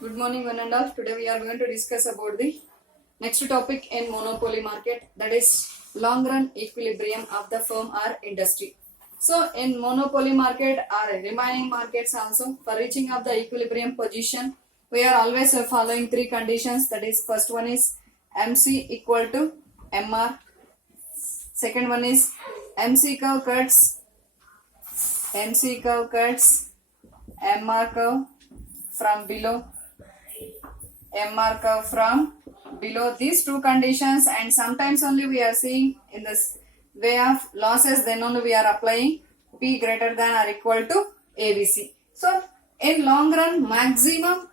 Good morning, one and all. Today we are going to discuss about the next topic in monopoly market, that is long run equilibrium of the firm or industry. So in monopoly market or remaining markets also, for reaching of the equilibrium position, we are always following three conditions. That is, first one is MC equal to MR. Second one is MC curve cuts MR curve from below, MR curve from below. These two conditions, and sometimes only we are seeing in this way of losses, then only we are applying P greater than or equal to ABC. So in long run, maximum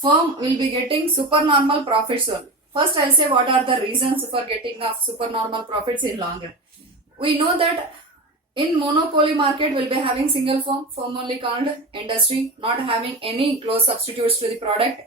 firm will be getting supernormal profits only. First I'll say what are the reasons for getting of supernormal profits in long run. We know that in monopoly market will be having single firm only called industry, not having any close substitutes to the product.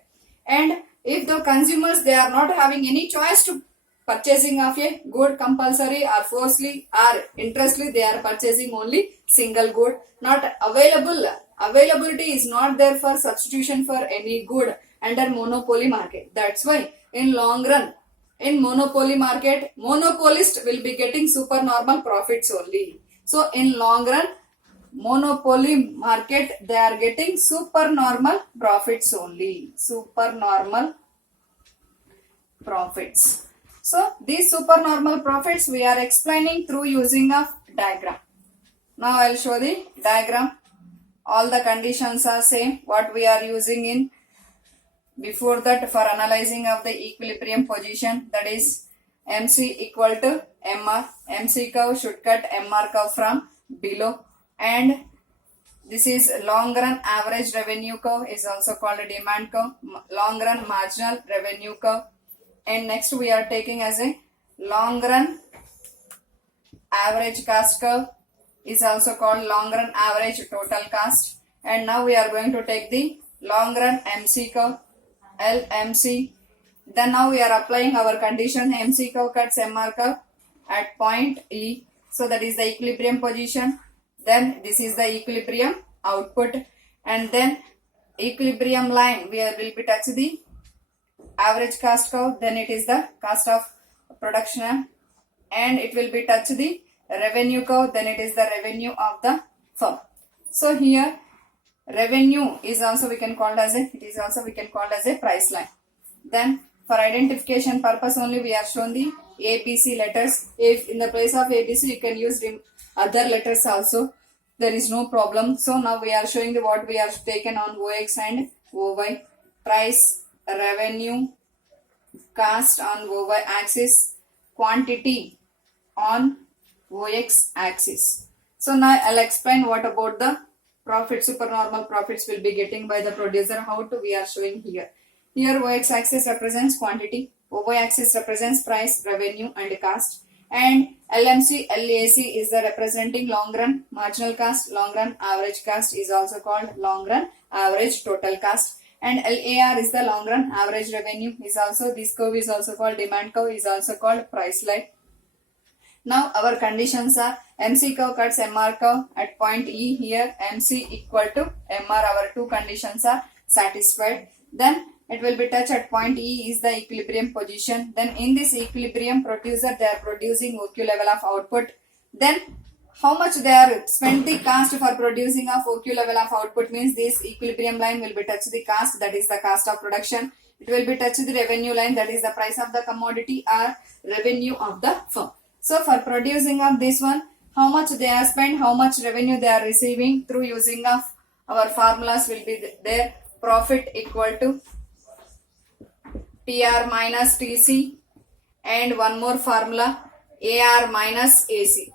And if the consumers, they are not having any choice to purchasing of a good compulsory or forcefully or interestly, they are purchasing only single good, not availability is not there for substitution for any good under monopoly market. That's why in long run, in monopoly market, monopolist will be getting supernormal profits only. So in long run, monopoly market, they are getting supernormal profits only. Supernormal profits. So these supernormal profits we are explaining through using of diagram. Now I will show the diagram. All the conditions are same what we are using in before that for analyzing of the equilibrium position, that is MC equal to MR. MC curve should cut MR curve from below, and this is long run average revenue curve, is also called a demand curve, long run marginal revenue curve, and next we are taking as a long run average cost curve, is also called long run average total cost. And now we are going to take the long run MC curve, LMC. Then now we are applying our condition, MC curve cuts MR curve at point E. So that is the equilibrium position. Then this is the equilibrium output, and then equilibrium line we will be touch the average cost curve, then it is the cost of production, and it will be touch the revenue curve, then it is the revenue of the firm. So here revenue is also we can call as a price line. Then for identification purpose only we have shown the ABC letters. If in the place of ABC you can use other letters also, there is no problem. So now we are showing the what we have taken on OX and OY. Price, revenue, cost on OY axis, quantity on OX axis. So now I'll explain what about the profit, supernormal profits will be getting by the producer. How to we are showing here. Here OX axis represents quantity, OY axis represents price, revenue and cost, and LMC, LAC is the representing long run marginal cost, long run average cost is also called long run average total cost, and LAR is the long run average revenue, is also, this curve is also called demand curve, is also called price line. Now our conditions are MC curve cuts MR curve at point E. Here MC equal to MR, our two conditions are satisfied. Then it will be touch at point E is the equilibrium position. Then in this equilibrium producer, they are producing OQ level of output. Then how much they are spent the cost for producing of OQ level of output means this equilibrium line will be touch the cost, that is the cost of production. It will be touch the revenue line, that is the price of the commodity or revenue of the firm. So for producing of this one, how much they are spent, how much revenue they are receiving, through using of our formulas will be there. Profit equal to TR minus TC, and one more formula AR minus AC.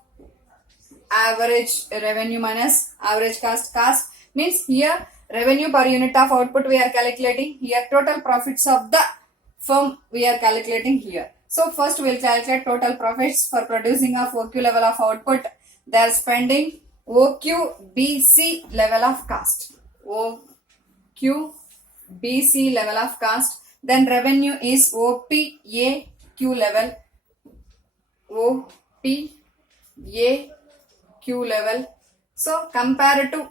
Average revenue minus average cost. Cost means here revenue per unit of output we are calculating, here total profits of the firm we are calculating here. So first we will calculate total profits for producing of OQ level of output. They are spending OQBC level of cost. OQBC level of cost. Then revenue is OPAQ level. OPAQ level. So compared to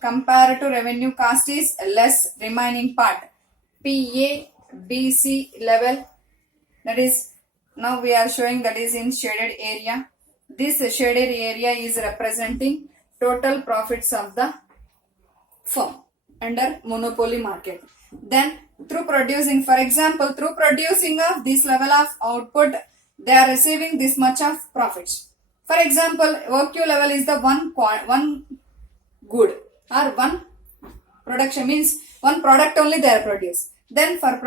compared to revenue cost is less remaining part. PA, BC level, that is now we are showing that is in shaded area. This shaded area is representing total profits of the firm under monopoly market. Then through producing, for example, through producing of this level of output, they are receiving this much of profits. For example, OQ level is the one good or one production, means one product only they are produced. Then for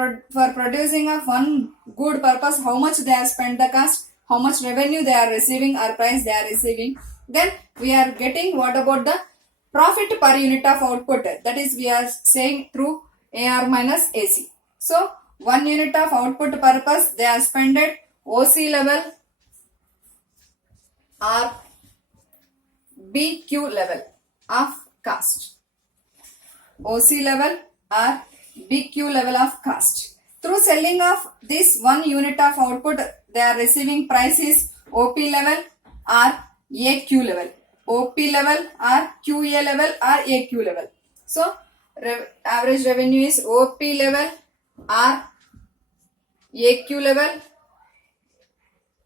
producing of one good purpose, how much they have spent the cost, how much revenue they are receiving or price they are receiving. Then we are getting what about the profit per unit of output, that is we are saying through AR minus AC. So 1 unit of output purpose they are spent at OC level or BQ level of cost. OC level or BQ level of cost. Through selling of this 1 unit of output, they are receiving price is OP level or AQ level. OP level or QA level or AQ level. So average revenue is OP level or AQ level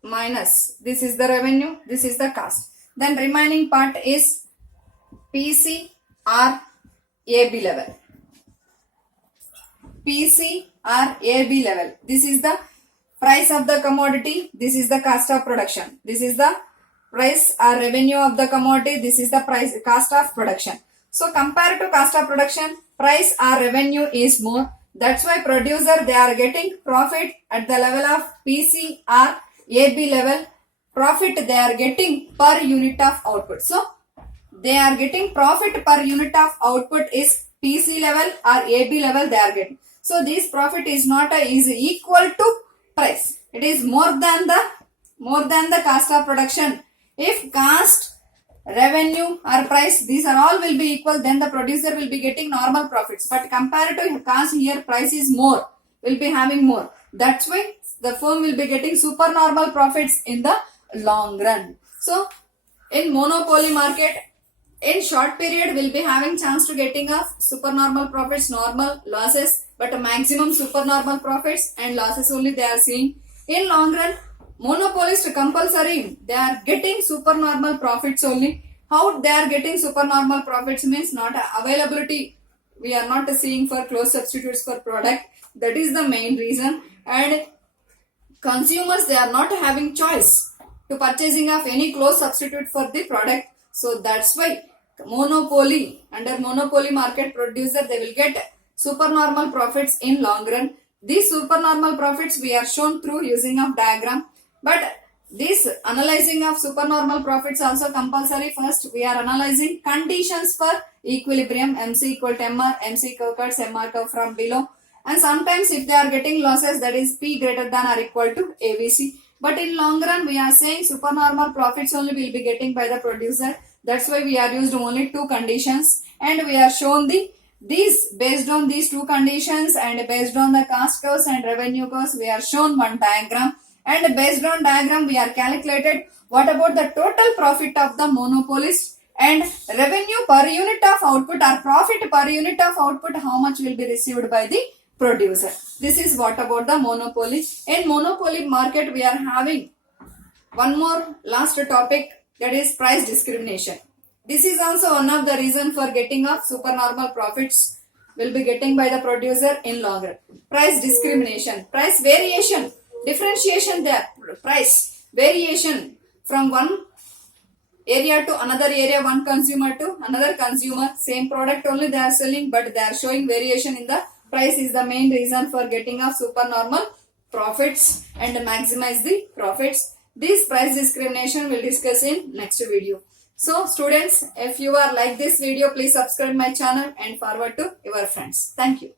minus this is the revenue, this is the cost. Then remaining part is PC or AB level. PC or AB level. This is the price of the commodity, this is the cost of production. This is the price or revenue of the commodity, this is the price cost of production. So compared to cost of production, price or revenue is more. That's why producer they are getting profit at the level of PC or AB level. Profit they are getting per unit of output. So they are getting profit per unit of output is PC level or AB level they are getting. So this profit is not is equal to price. It is more than the cost of production. If cost, revenue or price, these are all will be equal, then the producer will be getting normal profits. But compared to cost, here price is more, will be having more. That's why the firm will be getting supernormal profits in the long run. So in monopoly market, in short period will be having chance to getting of supernormal profits, normal losses, but a maximum supernormal profits and losses only they are seeing. In long run, monopolist compulsory they are getting supernormal profits only. How they are getting supernormal profits means not availability. We are not seeing for close substitutes for product. That is the main reason. And consumers they are not having choice to purchasing of any close substitute for the product. So that's why monopoly, under monopoly market producer they will get supernormal profits in long run. These supernormal profits we are shown through using of diagram. But this analyzing of supernormal profits also compulsory. First we are analyzing conditions for equilibrium, MC equal to MR, MC curve cuts MR curve from below. And sometimes if they are getting losses, that is P greater than or equal to AVC. But in long run we are saying supernormal profits only will be getting by the producer. That's why we are used only two conditions, and we are shown these based on these two conditions and based on the cost curves and revenue curves we are shown one diagram, and based on diagram we are calculated what about the total profit of the monopolist and revenue per unit of output or profit per unit of output how much will be received by the producer. This is what about the monopoly. In monopoly market we are having one more last topic, that is price discrimination. This is also one of the reason for getting of supernormal profits will be getting by the producer in long run. Price discrimination, price variation, differentiation there, price variation from one area to another area, one consumer to another consumer, same product only they are selling but they are showing variation in the price is the main reason for getting of supernormal profits and maximize the profits. This price discrimination will discuss in next video. So students, if you are like this video, please subscribe my channel and forward to your friends. Thank you.